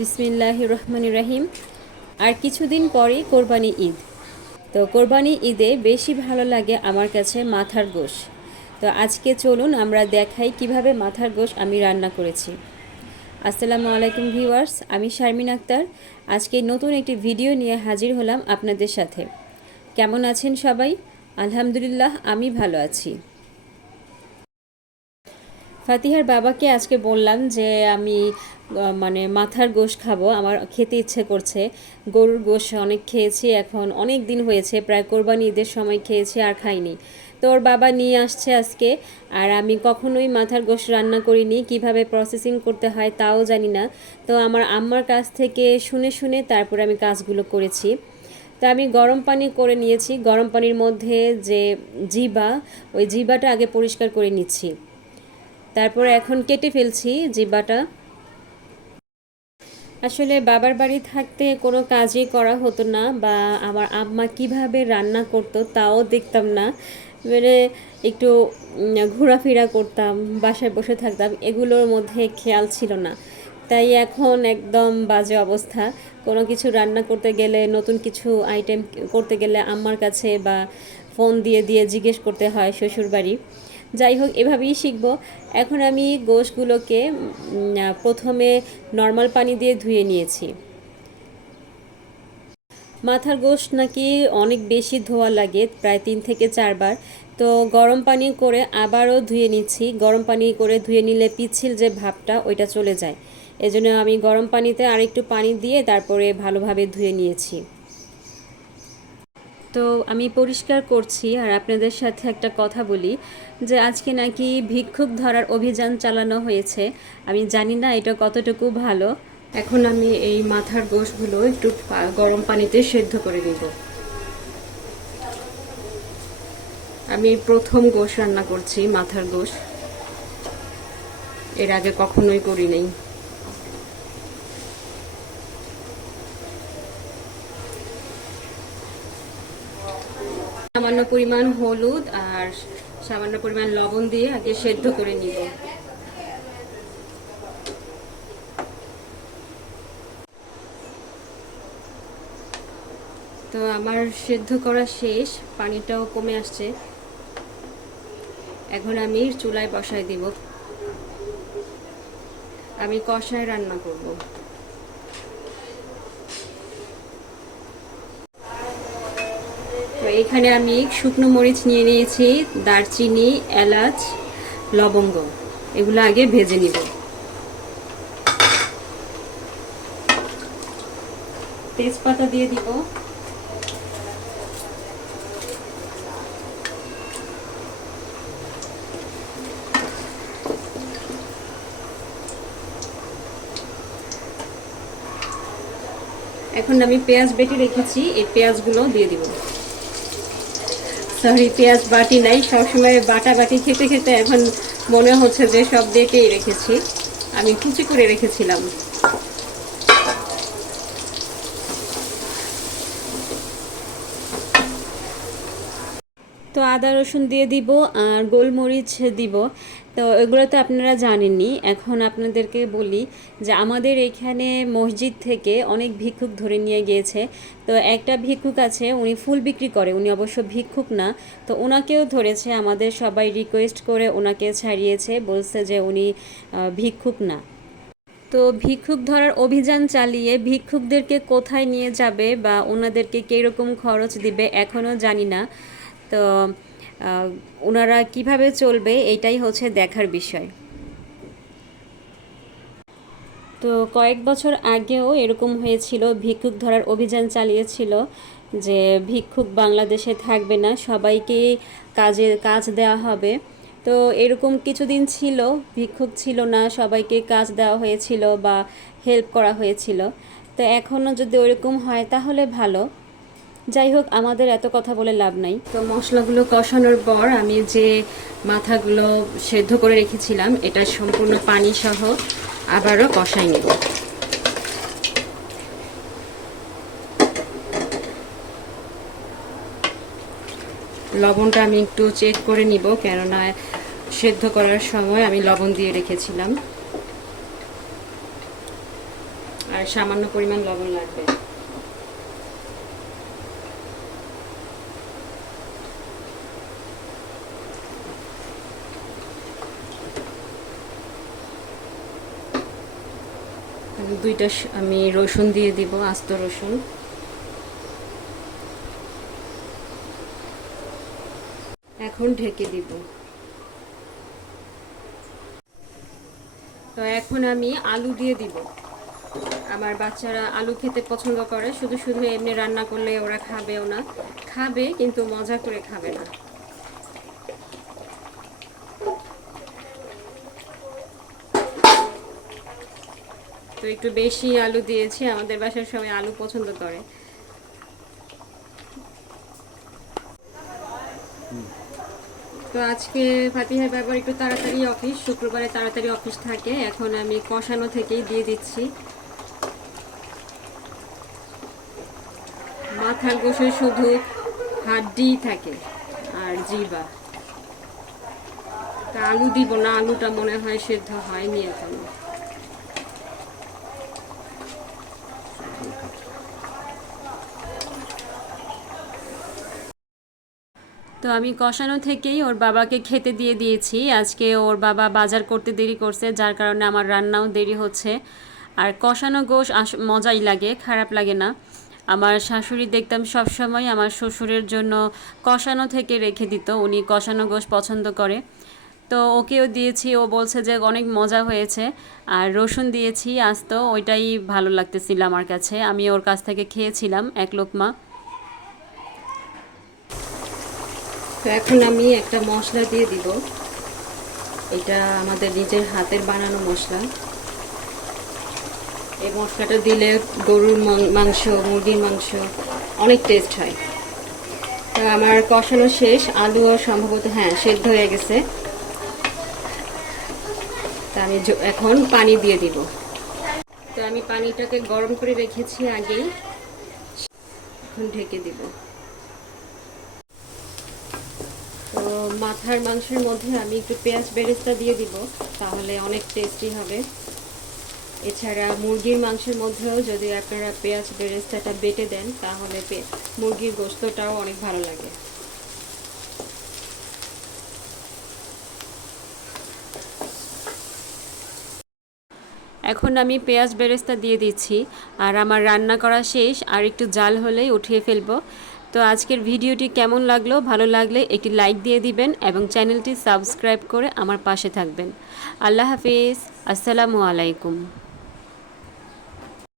বিসমিল্লাহ রহমান রাহিম। আর কিছুদিন পরেই কোরবানি ঈদ। তো কোরবানি ঈদে বেশি ভালো লাগে আমার কাছে মাথার গোশ। তো আজকে চলুন আমরা দেখাই কীভাবে মাথার গোশ আমি রান্না করেছি। আসসালামু আলাইকুম ভিউয়ার্স, আমি শারমিন আক্তার। আজকে নতুন একটি ভিডিও নিয়ে হাজির হলাম আপনাদের সাথে। কেমন আছেন সবাই? আলহামদুলিল্লাহ, আমি ভালো আছি। ফাতিহার বাবাকে আজকে বললাম যে আমি মানে মাথার গোশ খাব। আমার খেতে ইচ্ছে করছে। গরুর গোশ অনেক খেয়েছি এখন, অনেক দিন হয়েছে, প্রায় কোরবানি ঈদের সময় খেয়েছি আর খাইনি। তো ওর বাবা নিয়ে আসছে আজকে, আর আমি কখনোই মাথার গোশ রান্না করিনি, কীভাবে প্রসেসিং করতে হয় তাও জানি না। তো আমার আম্মার কাছ থেকে শুনে শুনে তারপরে আমি কাজগুলো করেছি। তো আমি গরম পানি করে নিয়েছি। গরম পানির মধ্যে যে জিবা, ওই জিবাটা আগে পরিষ্কার করে নিচ্ছি। তারপর এখন কেটে ফেলছি জিব্বাটা আসলে বাবার বাড়ি থাকতে কোনো কাজই করা হতো না বা আমার আম্মা কীভাবে রান্না করতো তাও দেখতাম না। মানে একটু ঘোরাফেরা করতাম, বাসায় বসে থাকতাম, এগুলোর মধ্যে খেয়াল ছিল না। তাই এখন একদম বাজে অবস্থা। কোনো কিছু রান্না করতে গেলে, নতুন কিছু আইটেম করতে গেলে আম্মার কাছে বা ফোন দিয়ে দিয়ে জিজ্ঞেস করতে হয় শ্বশুরবাড়ি। যাই হোক, এভাবেই শিখব। এখন আমি গোশগুলোকে প্রথমে নর্মাল পানি দিয়ে ধুয়ে নিয়েছি। মাথার গোশ নাকি অনেক বেশি ধোয়া লাগে, প্রায় তিন থেকে চারবার। তো গরম পানি করে আবারও ধুয়ে নিচ্ছি। গরম পানি করে ধুয়ে নিলে পিচ্ছিল যে ভাবটা, ওইটা চলে যায়। এজন্য আমি গরম পানিতে আরেকটু পানি দিয়ে তারপরে ভালোভাবে ধুয়ে নিয়েছি। তো আমি পরিষ্কার করছি আর আপনাদের সাথে একটা কথা বলি যে আজকে নাকি ভিক্ষুক ধরার অভিযান চালানো হয়েছে। আমি জানি না এটা কতটুকু ভালো। এখন আমি এই মাথার গোশগুলো একটু গরম পানিতে সেদ্ধ করে নিব। আমি প্রথম গোশ রান্না করছি মাথার গোশ। এর আগে কখনোই করি নাই। সামান্য পরিমাণ হলুদ আর সামান্য পরিমাণ লবণ দিয়ে আগে সেদ্ধ করে নিব। তো আমার সেদ্ধ করা শেষ, পানিটাও কমে আসছে। এখন আমি চুলায় বসায় দিব। আমি কষায় রান্না করব। এখানে আমি শুকনো মরিচ নিয়ে নিয়েছি, দারচিনি, এলাচ, লবঙ্গ। এগুলো আগে ভেজে নিব। তেজপাতা দিয়ে দিব। এখন আমি পেঁয়াজ বেটে রেখেছি, এই পেঁয়াজগুলো দিয়ে দিব। সরি পেঁয়াজ বাটি নাই, সবসময় বাটা বাটি খেতে খেতে এখন মনে হচ্ছে যে সব দেখেই রেখেছি। আমি কিছু করে রেখেছিলাম। আদা, রসুন দিয়ে দিব আর গোলমরিচ দিব। তো এগুলো তো আপনারা জানেননি এখন আপনাদেরকে বলি যে আমাদের এখানে মসজিদ থেকে অনেক ভিক্ষুক ধরে নিয়ে গিয়েছে। তো একটা ভিক্ষুক আছে, উনি ফুল বিক্রি করে, উনি অবশ্য ভিক্ষুক না। তো ওনাকেও ধরেছে, আমাদের সবাই রিকোয়েস্ট করে ওনাকে ছাড়িয়েছে, বলছে যে উনি ভিক্ষুক না। তো ভিক্ষুক ধরার অভিযান চালিয়ে ভিক্ষুকদেরকে কোথায় নিয়ে যাবে বা ওনাদেরকে কীরকম খরচ দিবে এখনও জানি না। তো ওনারা কীভাবে চলবে এটাই হচ্ছে দেখার বিষয়। তো কয়েক বছর আগেও এরকম হয়েছিল, ভিক্ষুক ধরার অভিযান চালিয়েছিল যে ভিক্ষুক বাংলাদেশে থাকবে না, সবাইকে কাজে, কাজ দেওয়া হবে। তো এরকম কিছুদিন ছিল, ভিক্ষুক ছিল না, সবাইকে কাজ দেওয়া হয়েছিল বা হেল্প করা হয়েছিল। তো এখনও যদি ওইরকম হয় তাহলে ভালো। যাই হোক, আমাদের এত কথা বলে লাভ নাই। তো মশলাগুলো কষানোর পর আমি যে মাথাগুলো সেদ্ধ করে রেখেছিলাম, এটা সম্পূর্ণ পানি সহ আবারও কষাই নেব। লবণটা আমি একটু চেক করে নিব, কেননা সেদ্ধ করার সময় আমি লবণ দিয়ে রেখেছিলাম। আর সামান্য পরিমাণ লবণ লাগবে আমি দুইটা আমি রসুন দিয়ে দিব, আস্ত রসুন। এখন ঢেকে দিব। তো এখন আমি আলু দিয়ে দিব। আমার বাচ্চারা আলু খেতে পছন্দ করে, শুধু শুধু এমনি রান্না করলে ওরা খাবেও না। খাবে, কিন্তু মজা করে খাবে না। একটু বেশি আলু দিয়েছি, আমাদের বাসার সবাই আলু পছন্দ করে। তো আজকে ফাতিহার ব্যাপার একটু তাড়াতাড়ি অফিস, শুক্রবারে তাড়াতাড়ি অফিস থাকে, এখন আমি কষানো থেকেই দিয়ে দিচ্ছি। মাথার গোশে শুধু হাড্ডি থাকে, আর জিবা তা আলু দিব না, আলুটা মনে হয় সেদ্ধ হয়নি এখনও। তো আমি কষানো থেকেই ওর বাবাকে খেতে দিয়ে দিয়েছি। আজকে ওর বাবা বাজার করতে দেরি করছে, যার কারণে আমার রান্নাও দেরি হচ্ছে। আর কষানো গোশ আস, মজাই লাগে, খারাপ লাগে না। আমার শাশুড়ি দেখতাম সবসময় আমার শ্বশুরের জন্য কষানো থেকে রেখে দিত, উনি কষানো গোশ পছন্দ করে। তো ওকেও দিয়েছি, ও বলছে যে অনেক মজা হয়েছে, আর রসুন দিয়েছি, আস্ত, ওইটাই ভালো লাগতেছিল আমার কাছে। আমি ওর কাছ থেকে খেয়েছিলাম এক লোকমা তো এখন আমি একটা মশলা দিয়ে দিব। এটা আমাদের নিজের হাতের বানানো মশলা। এই মশলাটা দিলে গরুর মাংস, মুরগির মাংস অনেক টেস্ট হয়। তো আমার কষানো শেষ আলুও সম্ভবত হ্যাঁ সেদ্ধ হয়ে গেছে। তা আমি এখন পানি দিয়ে দিব। তো আমি পানিটাকে গরম করে রেখেছি আগেই। এখন ঢেকে দিব তো মাথার মাংসের মধ্যে আমি একটু পেঁয়াজ বেরেস্তা দিয়ে দিব, তাহলে অনেক টেস্টি হবে। এছাড়া মুরগির মাংসের মধ্যেও যদি আপনারা পেঁয়াজ বেরেস্তাটা বেটে দেন, তাহলে মুরগির গোস্তটাও অনেক ভালো লাগে। এখন আমি পেঁয়াজ বেরেস্তা দিয়ে দিচ্ছি, আর আমার রান্না করা শেষ, আর একটু জাল হলেই উঠিয়ে ফেলব। তো আজকের ভিডিওটি কেমন লাগল? ভালো লাগলে একটি লাইক দিয়ে দিবেন এবং চ্যানেলটি সাবস্ক্রাইব করে আমার পাশে থাকবেন। আল্লাহ হাফিজ। আসসালামু আলাইকুম।